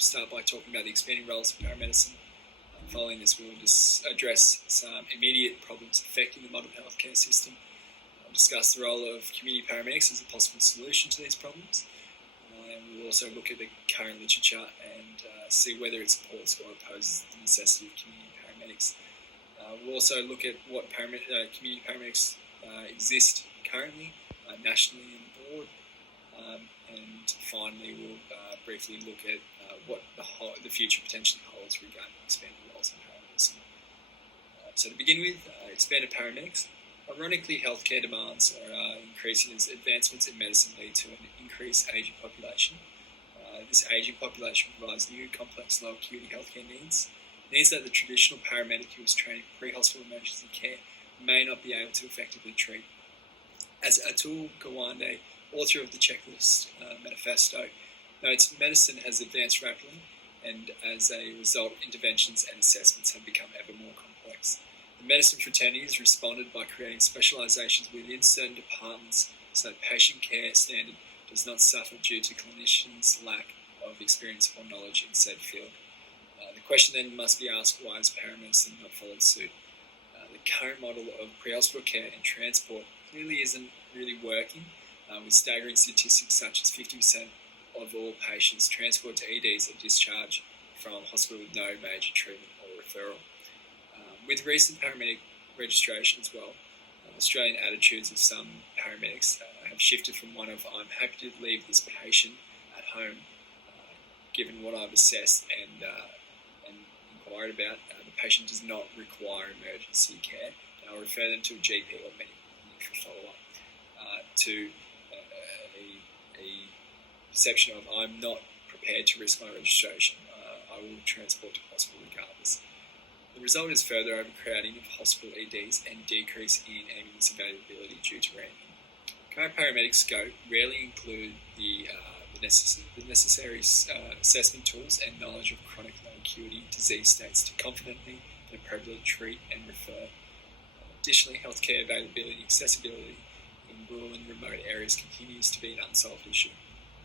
we'll start by talking about the expanding roles of paramedicine. Following this, we'll just address some immediate problems affecting the modern healthcare system. We'll discuss the role of community paramedics as a possible solution to these problems. And we'll also look at the current literature and see whether it supports or opposes the necessity of community paramedics. We'll also look at what community paramedics exist currently, nationally and abroad. And finally, we'll briefly look at what the future potentially holds regarding expanded roles in paramedicine. So to begin with, expanded paramedics. Ironically, healthcare demands are increasing as advancements in medicine lead to an increased ageing population. This ageing population provides new, complex, low acuity healthcare needs that the traditional paramedic who is trained in pre-hospital emergency care may not be able to effectively treat. As Atul Gawande, author of the Checklist Manifesto, notes, medicine has advanced rapidly, and as a result, interventions and assessments have become ever more complex. The medicine fraternity has responded by creating specializations within certain departments so that patient care standard does not suffer due to clinicians' lack of experience or knowledge in said field. The question then must be asked, why has paramedicine not followed suit? The current model of pre-hospital care and transport clearly isn't really working, with staggering statistics such as 50% of all patients transported to EDs are discharged from hospital with no major treatment or referral. With recent paramedic registration as well, Australian attitudes of some paramedics have shifted from one of "I'm happy to leave this patient at home, given what I've assessed and inquired about, the patient does not require emergency care, and I'll refer them to a GP or medical clinic for follow-up," to a perception of "I'm not prepared to risk my registration, I will transport to hospital regardless." The result is further overcrowding of hospital EDs and decrease in ambulance availability due to ramping. Current paramedic scope rarely include the necessary assessment tools and knowledge of chronic low acuity disease states to confidently and appropriately treat and refer. Additionally, healthcare availability and accessibility in rural and remote areas continues to be an unsolved issue.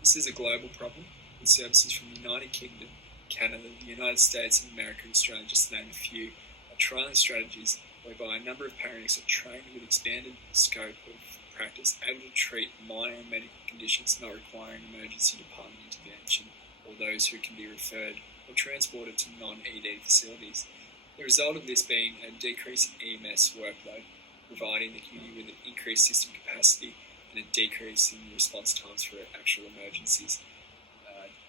This is a global problem, with services from the United Kingdom, Canada, the United States, and America and Australia, just to name a few, are trialling strategies whereby a number of paramedics are trained with expanded scope of practice, able to treat minor medical conditions not requiring emergency department intervention, or those who can be referred or transported to non-ED facilities. The result of this being a decrease in EMS workload, providing the community with an increased system capacity and a decrease in response times for actual emergencies.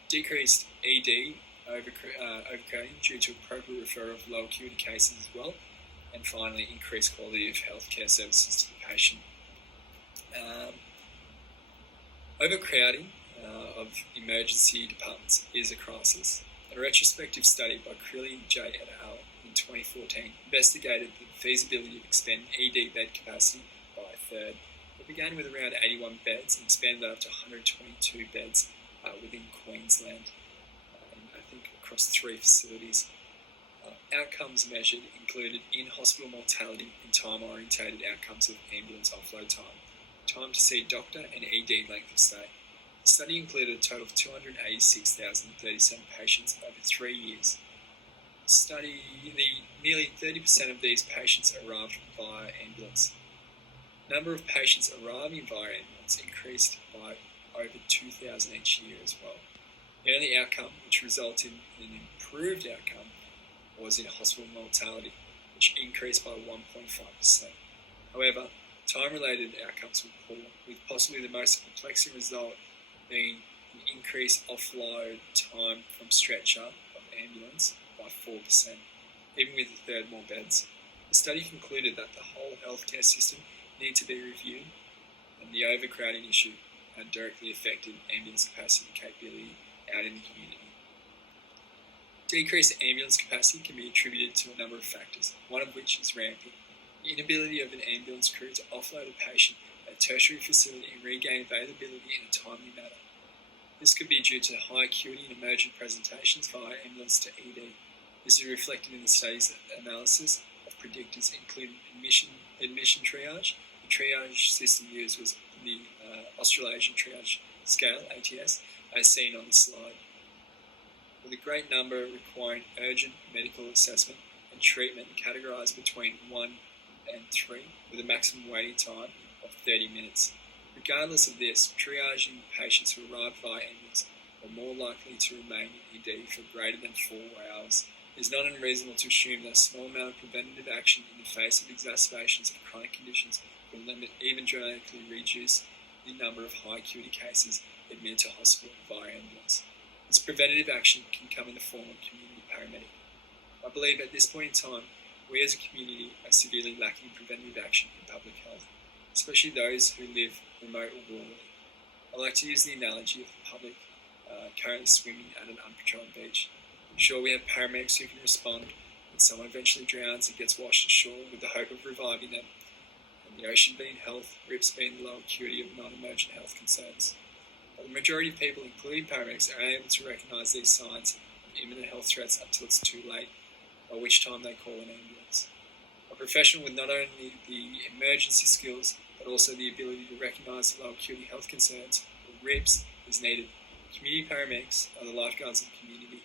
Decreased ED overcrowding due to appropriate referral of low acuity cases as well, and finally increased quality of healthcare services to the patient. Overcrowding of emergency departments is a crisis. A retrospective study by Crilly J. et al. In 2014 investigated the feasibility of expanding ED bed capacity by a third. It began with around 81 beds and expanded up to 122 beds within Queensland, I think across 3 facilities. Outcomes measured included in-hospital mortality and time-orientated outcomes of ambulance offload time, time to see a doctor, and ED length of stay. The study included a total of 286,037 patients over 3 years. Nearly 30% of these patients arrived via ambulance. Number of patients arriving via ambulance increased by over 2,000 each year as well. The only outcome which resulted in an improved outcome was in hospital mortality, which increased by 1.5%. However, time-related outcomes were poor, with possibly the most perplexing result being an increased offload time from stretcher of ambulance by 4%, even with a third more beds. The study concluded that the whole healthcare system needed to be reviewed, and the overcrowding issue had directly affected ambulance capacity and capability out in the community. Decreased ambulance capacity can be attributed to a number of factors, one of which is ramping. The inability of an ambulance crew to offload a patient at a tertiary facility and regain availability in a timely manner. This could be due to high acuity and emergent presentations via ambulance to ED. This is reflected in the study's analysis of predictors, including admission triage. The triage system used was the Australasian Triage Scale, ATS, as seen on the slide. with a great number requiring urgent medical assessment and treatment categorised between 1 and 3, with a maximum waiting time of 30 minutes. Regardless of this, triaging patients who arrive via ambulance are more likely to remain in ED for greater than 4 hours. It is not unreasonable to assume that a small amount of preventative action in the face of exacerbations of chronic conditions will limit, even dramatically reduce, the number of high acuity cases admitted to hospital via ambulance. This preventative action can come in the form of community paramedic. I believe at this point in time, we as a community are severely lacking preventative action in public health, especially those who live remote or rurally. I like to use the analogy of the public currently swimming at an unpatrolled beach. Sure, we have paramedics who can respond when someone eventually drowns and gets washed ashore with the hope of reviving them, and the ocean being health, RIPS being the low acuity of non-emergent health concerns. But the majority of people, including paramedics, are unable to recognise these signs of imminent health threats until it's too late, by which time they call an ambulance. A professional with not only the emergency skills, but also the ability to recognise low acuity health concerns, or RIPS, is needed. Community paramedics are the lifeguards of the community,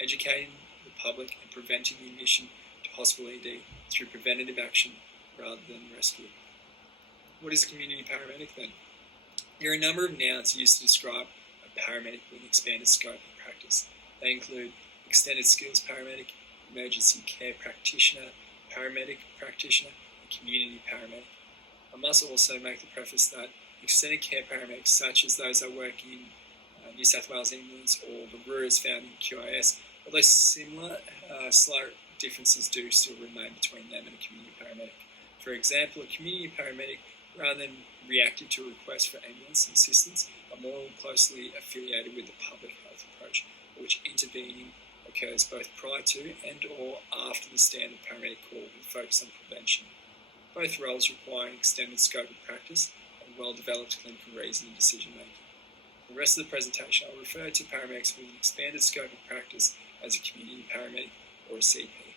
educating the public and preventing the admission to hospital ED through preventative action rather than rescue. What is a community paramedic then? There are a number of nouns used to describe a paramedic with an expanded scope of practice. They include extended skills paramedic, emergency care practitioner, paramedic practitioner, and community paramedic. I must also make the preface that extended care paramedics, such as those that work in New South Wales Ambulance or the RURAs found in QIS, although similar, slight differences do still remain between them and a community paramedic. For example, a community paramedic, rather than reacting to a request for ambulance assistance, are more closely affiliated with the public health approach, which intervening occurs both prior to and or after the standard paramedic call with focus on prevention. Both roles require an extended scope of practice and well-developed clinical reasoning and decision-making. For the rest of the presentation, I'll refer to paramedics with an expanded scope of practice as a community paramedic or a CP.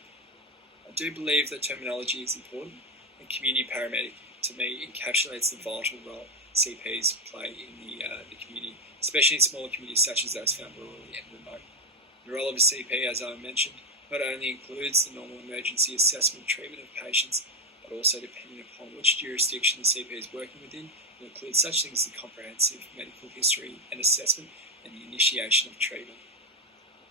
I do believe that terminology is important, and community paramedic, to me, encapsulates the vital role CPs play in the community, especially in smaller communities such as those found rurally and remote. The role of a CP, as I mentioned, not only includes the normal emergency assessment and treatment of patients, but also, depending upon which jurisdiction the CP is working within, will include such things as the comprehensive medical history and assessment and the initiation of treatment.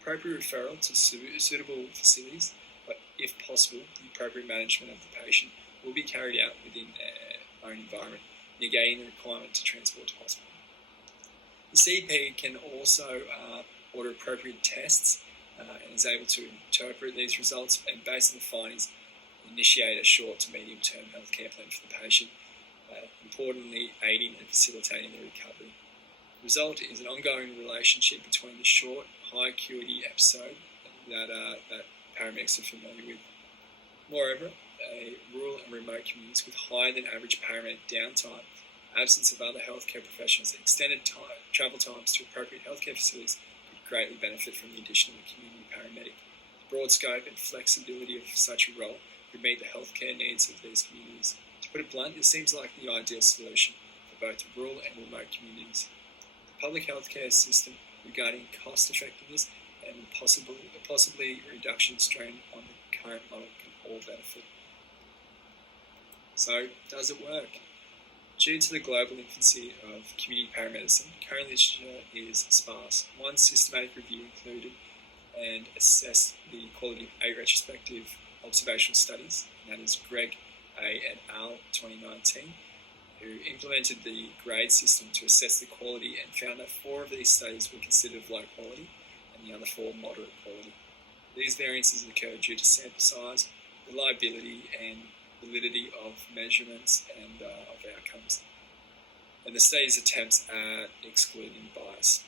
Appropriate referral to suitable facilities, but if possible, the appropriate management of the patient will be carried out within their own environment, negating the requirement to transport to hospital. The CP can also order appropriate tests and is able to interpret these results and, based on the findings, initiate a short to medium term healthcare plan for the patient, importantly aiding and facilitating their recovery. The result is an ongoing relationship between the short, high acuity episode that paramedics are familiar with. Moreover, rural and remote communities with higher than average paramedic downtime, absence of other healthcare professionals, and extended travel times to appropriate healthcare facilities could greatly benefit from the addition of a community paramedic. The broad scope and flexibility of such a role could meet the healthcare needs of these communities. To put it blunt, this seems like the ideal solution for both rural and remote communities. The public healthcare system, regarding cost effectiveness and possibly reduction strain on the current model, can all benefit. So, does it work? Due to the global infancy of community paramedicine, current literature is sparse. One systematic review included and assessed the quality of 8 retrospective observational studies, and that is Greg A. et al. 2019, who implemented the grade system to assess the quality and found that 4 of these studies were considered low quality and the other 4 moderate quality. These variances occur due to sample size, reliability and validity of measurements and of outcomes, and the study's attempts at excluding bias.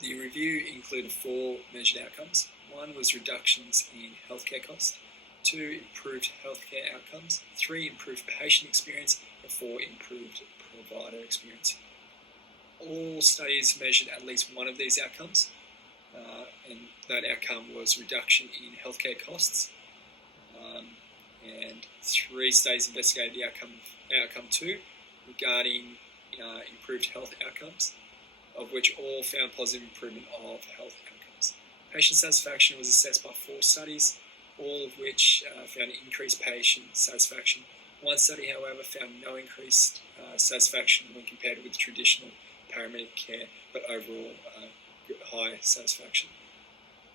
The review included 4 measured outcomes. 1 was reductions in healthcare costs, 2 improved healthcare outcomes, 3 improved patient experience, and 4 improved provider experience. All studies measured at least one of these outcomes, and that outcome was reduction in healthcare costs. And 3 studies investigated the outcome 2 regarding improved health outcomes, of which all found positive improvement of health outcomes. Patient satisfaction was assessed by 4 studies, all of which found increased patient satisfaction. One study, however, found no increased satisfaction when compared with traditional paramedic care, but overall high satisfaction.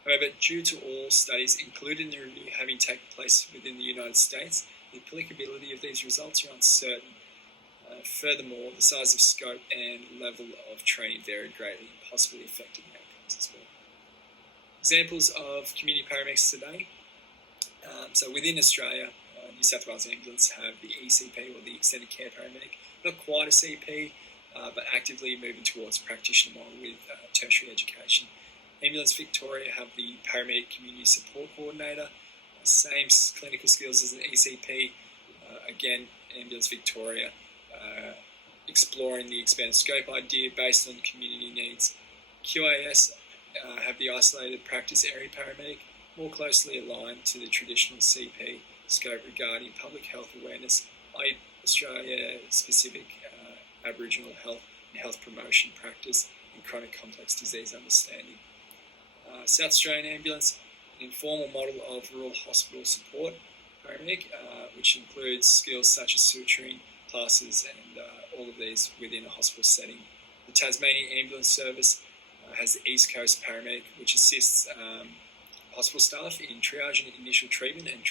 However, due to all studies included in the review having taken place within the United States, the applicability of these results are uncertain. Furthermore, the size of scope and level of training varied greatly, possibly affecting outcomes as well. Examples of community paramedics today. So within Australia, New South Wales and England have the ECP, or the Extended Care Paramedic. Not quite a CP, but actively moving towards a practitioner model with tertiary education. Ambulance Victoria have the Paramedic Community Support Coordinator, same clinical skills as an ECP. Again, Ambulance Victoria exploring the expanded scope idea based on community needs. QAS have the Isolated Practice Area Paramedic, more closely aligned to the traditional CP scope regarding public health awareness, i.e. Australia-specific Aboriginal health and health promotion practice and chronic complex disease understanding. South Australian Ambulance, an informal model of rural hospital support paramedic, which includes skills such as suturing, classes, and all of these within a hospital setting. The Tasmanian Ambulance Service has the East Coast Paramedic, which assists hospital staff in triage and initial treatment and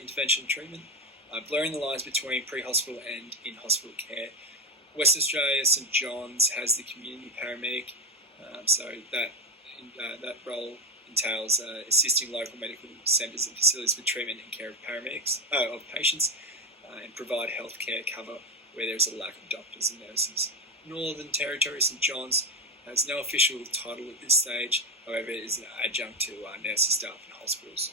intervention and treatment, blurring the lines between pre-hospital and in-hospital care. Western Australia, St John's has the community paramedic, so that role entails assisting local medical centres and facilities with treatment and care of patients, and provide healthcare cover where there is a lack of doctors and nurses. Northern Territory, St John's, has no official title at this stage, however it is an adjunct to nursing staff in hospitals.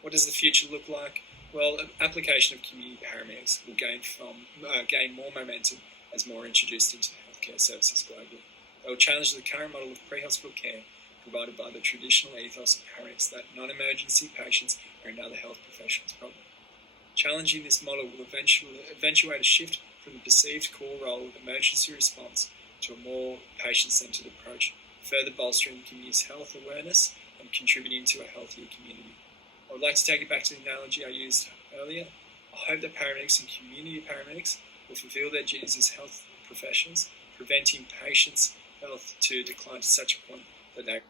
What does the future look like? Well, application of community paramedics will gain more momentum as more are introduced into healthcare services globally. They will challenge the current model of pre-hospital care provided by the traditional ethos of paramedics that non-emergency patients are another health professional's problem. Challenging this model will eventuate a shift from the perceived core role of emergency response to a more patient-centred approach, further bolstering the community's health awareness and contributing to a healthier community. I would like to take it back to the analogy I used earlier. I hope that paramedics and community paramedics will fulfil their duties as health professionals, preventing patients' health to decline to such a point that they